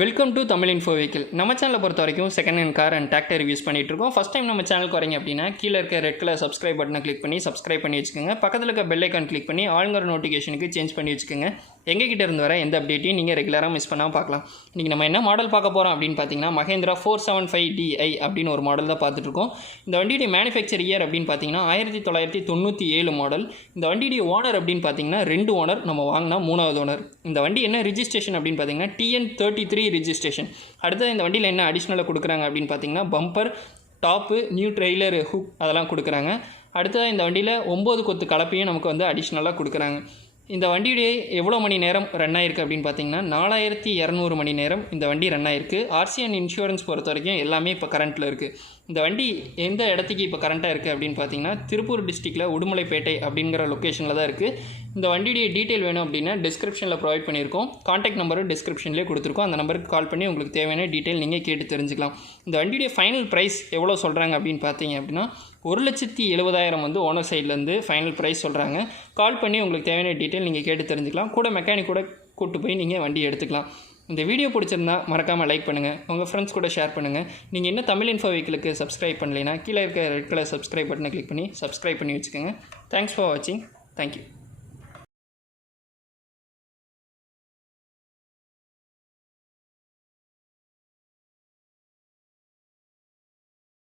Welcome to Tamil info vehicle. நம்ம சேனலை பொறுத்த வரைக்கும் second hand car and tractor reviews பண்ணிட்டு இருக்கோம். ஃபஸ்ட் டைம் நம்ம சேனலுக்கு வரீங்க அப்படின்னா கீழே இருக்க ரெட் கலர் சப்ஸ்கிரைப் பட்டனை கிளிக் பண்ணி சப்ஸ்கிரைப் பண்ணி வச்சுக்கோங்க. பக்கத்தில் இருக்க பெல் ஐக்கான் கிளிக் பண்ணி ஆளுங்கிற நோட்டிஃபிகேஷனுக்கு சேஞ்ச் பண்ணி வச்சுக்கோங்க. எங்ககிட்ட இருந்து வர எந்த அப்டேட்டையும் நீங்கள் ரெகுலராக மிஸ் பண்ணாமல் பார்க்கலாம். இன்றைக்கி நம்ம என்ன மாடல் பார்க்க போகிறோம் அப்படின்னு பார்த்தீங்கன்னா மஹேந்திரா 475Di அப்படின்னு ஒரு மாடல் தான் பார்த்துட்ருக்கோம். இந்த வண்டியுடைய மேனுஃபேக்சர் இயர் அப்படின்னு பார்த்தீங்கன்னா 1997 மாடல். இந்த வண்டியுடைய ஓனர் அப்படின்னு பார்த்தீங்கன்னா 2 ஓனர், நம்ம வாங்கினா 3வது ஓனர். இந்த வண்டி என்ன ரிஜிஸ்ட்ரேஷன் அப்படின்னு பார்த்தீங்கன்னா TN33 ரிஜிஸ்ட்ரேஷன். அடுத்தது இந்த வண்டியில் என்ன அடிஷ்னலாக கொடுக்குறாங்க அப்படின்னு பார்த்தீங்கன்னா bumper, top, new trailer hook அதெல்லாம் கொடுக்குறாங்க. அடுத்தது இந்த வண்டியில் 9 கொத்து கலப்பையும் நமக்கு வந்து அடிஷ்னலாக கொடுக்குறாங்க. இந்த வண்டியுடைய எவ்வளோ மணி நேரம் ரன் ஆயிருக்கு அப்படின்னு பார்த்தீங்கன்னா 4200 மணி நேரம் இந்த வண்டி ரன் ஆயிருக்கு. ஆர்சி அண்ட் இன்சூரன்ஸ் பொறுத்த வரைக்கும் எல்லாமே இப்போ கரண்ட்டில் இருக்குது. இந்த வண்டி எந்த இடத்துக்கு இப்போ கரண்ட்டாக இருக்குது அப்படின்னு பார்த்தீங்கன்னா திருப்பூர் டிஸ்ட்ரிக்டில் உடுமலைப்பேட்டை அப்படிங்கிற லொக்கேஷனில் தான் இருக்குது. இந்த வண்டியுடைய டீட்டெயில் வேணும் அப்படின்னா டிஸ்கிரிப்ஷனில் ப்ரொவைட் பண்ணியிருக்கோம். கான்டாக்ட் நம்பரும் டிஸ்கிரிப்ஷன்லேயே கொடுத்துருக்கோம். அந்த நம்பருக்கு கால் பண்ணி உங்களுக்கு தேவையான டீட்டெயில் நீங்கள் கேட்டு தெரிஞ்சுக்கலாம். இந்த வண்டியுடைய ஃபைனல் ப்ரைஸ் எவ்வளோ சொல்கிறாங்க அப்படின்னு பார்த்தீங்க அப்படின்னா 1,70,000 வந்து ஓனர் சைட்லேருந்து ஃபைனல் ப்ரைஸ் சொல்கிறாங்க. கால் பண்ணி உங்களுக்கு தேவையான டீட்டெயில் நீங்கள் கேட்டு தெரிஞ்சுக்கலாம். கூட மெக்கானிக் கூட கூப்பிட்டு போய் நீங்கள் வண்டி எடுத்துக்கலாம். இந்த வீடியோ பிடிச்சிருந்தா மறக்காமல் லைக் பண்ணுங்கள், உங்கள் ஃப்ரெண்ட்ஸ் கூட ஷேர் பண்ணுங்கள். நீங்கள் இன்னும் தமிழ் இன்ஃபோ வெஹிக்கிளுக்கு சப்ஸ்கிரைப் பண்ணலைன்னா கீழே இருக்க ரெட் கலர் சப்ஸ்கிரைப் பட்டனை கிளிக் பண்ணி சப்ஸ்கிரைப் பண்ணி வச்சுக்கோங்க. தேங்க்ஸ் ஃபார் வாட்சிங். தேங்க்யூ.